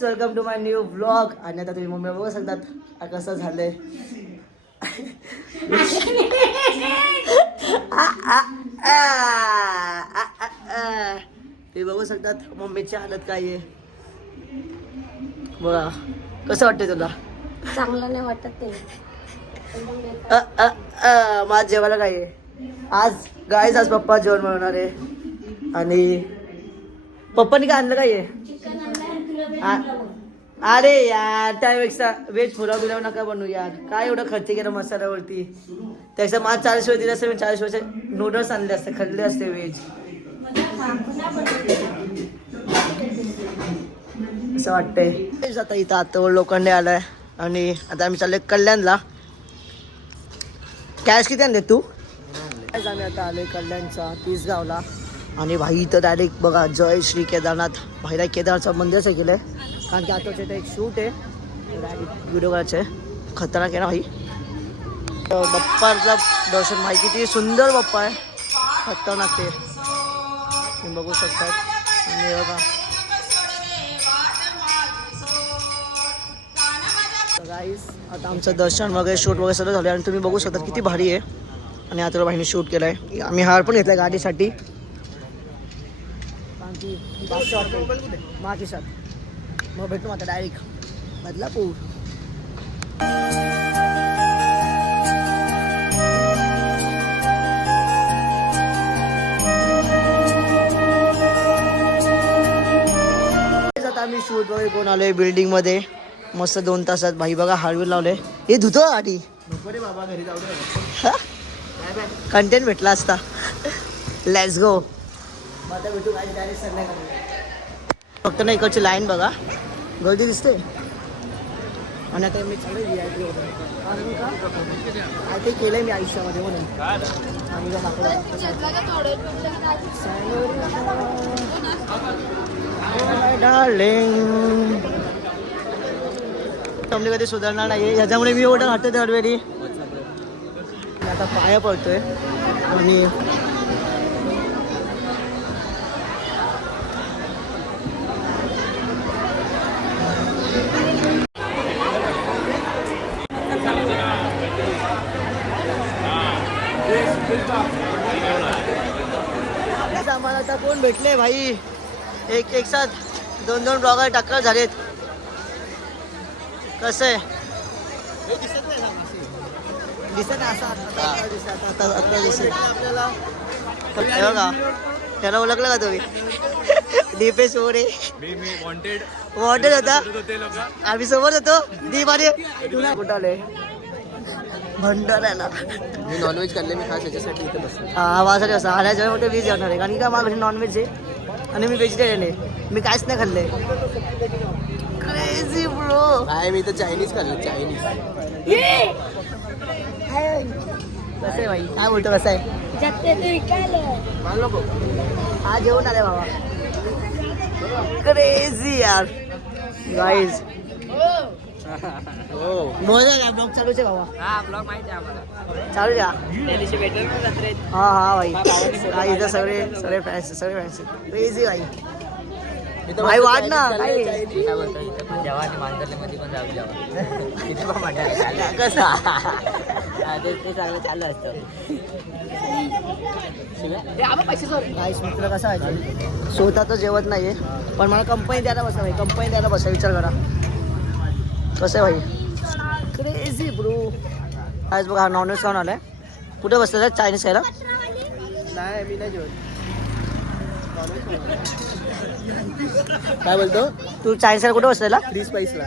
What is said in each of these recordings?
Guys, welcome to my new vlog. आणि आता तुम्ही मम्मी बघू शकतात कसं झालंय. ते बघू शकतात मम्मीची हालत काय आहे बघा. कसं वाटतंय तुला? चांगलं नाही वाटत ते. माझ जेवायला काय आहे आज गाईज. आज पप्पा जेवण बनवणार आहे. आणि पप्पानी काय आणलं काय आहे? अरे यार, त्यापेक्षा व्हेज पुलाव बिलाव नका बनवू यार. काय एवढं खर्च केलं मसाल्यावरती. त्यापेक्षा माझ 40 रुपये दिले असते. मी 40 रुपयाचे नूडल्स आणले असते, खाल्ले असते व्हेज. असं वाटतंय. आता इथं आतावर लोखंडे आलाय आणि आता आम्ही चाललोय कल्याणला. कॅश किती आणले तू? आम्ही आता आलोय कल्याणचा तिसगावला. आणि भाई इथं डायरेक्ट बघा जय श्री केदारनाथ. भाईला केदारचं मंदिरच हे केलंय कारण की आता एक शूट आहे. व्हिडिओ करायचं आहे. खतरनाक आहे ना भाई. बाप्पाचं दर्शन माहिती किती सुंदर बाप्पा आहे. खतरनाक आहे, तुम्ही बघू शकतात. आणि बघा गाईस, आता आमचं दर्शन वगैरे शूट वगैरे सगळं झालं आणि तुम्ही बघू शकता किती भारी आहे. आणि आता भाईने शूट केलंय. आम्ही हार पण घेतलाय गाडीसाठी. माझी साथ मग भेटू आता डायरेक्ट बदलापूर. आता आम्ही शूट वगैरे करून आलोय बिल्डिंग मध्ये. मस्त 2 तासात भाई बघा हार्डवेअर लावले. हे धुतो आधी बाबा घरी जाऊ. कंटेंट भेटला असता. Let's go. आता भेटू गाडी डायरेक्ट संध्याकाळी. फक्त ना इकडची लाईन बघा, गर्दी दिसते. आणि आता मी चालू VIP वगैरे ते केलंय मी आयुष्यामध्ये म्हणून. डार्लिंग कमी कधी सुधारणार नाही. ह्याच्यामुळे मी एवढं हटते दरवेळी. आता पाया पडतोय आणि आम्हाला आता कोण भेटले भाई. एक साथ 2 ब्लॉगर टक्कर झालेत. कसं आहे दिसत आपल्याला. बघा त्याला ओळखलं का तुम्ही? दीपेश मोरे वॉन्टेड होता. आम्ही सोबत होतो. दीप आणि कुठं आले भंडाऱ्याला. मी नॉनव्हेज खाल्ले. मी खास याच्यासाठी इथे बसलो. माझ्यासाठी असं आल्याच्या मोठे व्हेज जेवणार आहे कारण की काय माझ्या घरी नॉनव्हेज आहे आणि मी व्हेजिटेरियन आहे. मी काहीच नाही खाल्लंय. Crazy bro. काय मी तर चायनीज खाल्लं. चायनीज कसं आहे भाई? काय बोलतो कसं आहे? हा जेवण आले बाबा. क्रेझी यार गाईज. ब्लॉग चालूच आहे बाबा. चालू द्या. हा भाई इथं सगळे फॅन्स क्रेझी भाई. भाई वाट ना काय कसं चालू असतं. मित्र कसं व्हायचं स्वतः तर जेवत नाहीये पण मला कंपनी द्यायला बसा भाई. कंपनी द्यायला बसा. विचार करा कसं आहे भाई. Crazy bro. आज बघा नॉनव्हेज खाऊन आलाय. कुठे बसलेला चायनीज खायला? नाही मी नाही जेवत. काय बोलतो तू चायनीज खायला कुठे बसलेला? 3 स्पाइसला.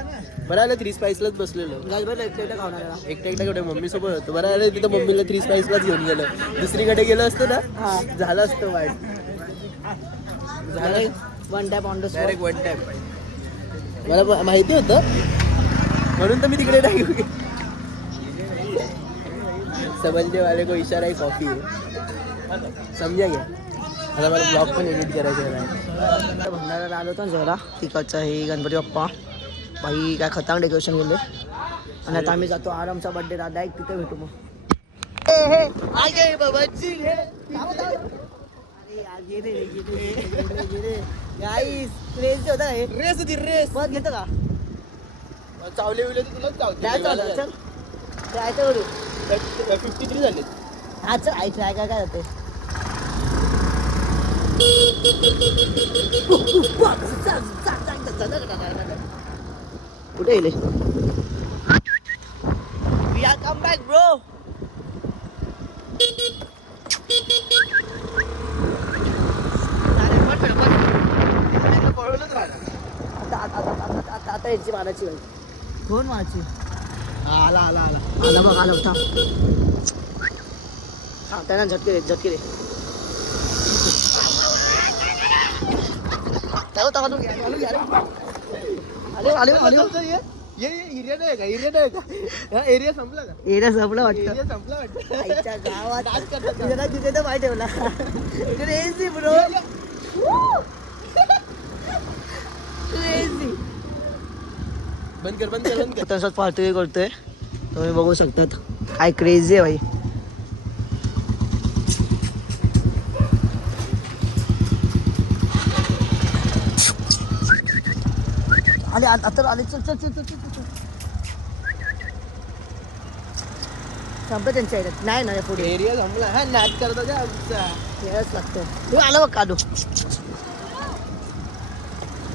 बरं आलं 3 स्पाइसलाच बसलेलो. एकटं खाऊन आलेला. एकट्या कुठे मम्मी सोबत होतो. बरं आलं तिथं मम्मीला 3 स्पाइसलाच घेऊन गेलो. दुसरीकडे गेलो असतो ना झालं असतं वाईट. झालं 1 time on the spot. Direct 1 time. मला माहिती होतं म्हणून तर मी तिकडे नाही. समजने वाले को इशारा ही कॉफी आहे. समजा घ्या. आता मला ब्लॉग पण एडिट करायचं आहे. भंडाऱ्याला आलो होतो ना जेवायला. तिकडचं हे गणपती बाप्पा भाई काय खतरनाक डेकोरेशन केले. आणि आता आम्ही जातो आरामचा बर्थडे दादा एक तिथे भेटू. मग बाबाजी गाईस क्रेझी होता हे. रेस होती रेस. बस घेतो का चावले बिवले तर तुलाच काय चालतं चल ट्राय तर करू 53 झाले. हा चल आई ट्राय काय काय जाते कुठे गेले we are come back bro. आता याची मारायची बाई कोण मारायची आला आला आला. आला बघ आला होता त्यांना झटके दे झटके दे आले एरिया नाही का एरिया नाही का एरिया संपला का एरिया संपलं वाटतं एरिया संपला वाटतं. आईच्या गावात डान्स करतात का? तुझ्या तिथे तर माहिती ठेवला क्रेझी ब्रो क्रेझी बंद कर बंद कर बंद कर. तसंच पार्टी करतोय तुम्ही बघू शकतात काय क्रेझी आहे भाई. आले आता आले चल चल चल चल चल चल संपलं त्यांच्या ह्याच्यात नाही ना पुढे एरिया संपला हा नाच करतो का आमचा. खेळच लागतं तू आलं बघ काढू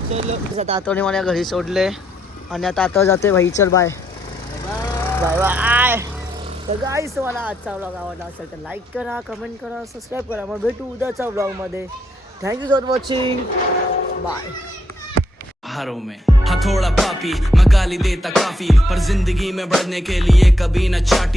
चल आता आतवणे मला घरी सोडले आणि आता आता जातोय भाई चल बाय बाय बाय. तर गाईस तुम्हाला आजचा व्लॉग आवडला असेल तर लाईक करा कमेंट करा सबस्क्राईब करा मग भेटू उद्याच्या व्लॉगमध्ये. Thank you for watching bye. हारों में हथौड़ा पापी मैं गाली देता काफी पर जिंदगी में बढ़ने के लिए कभी न चाटी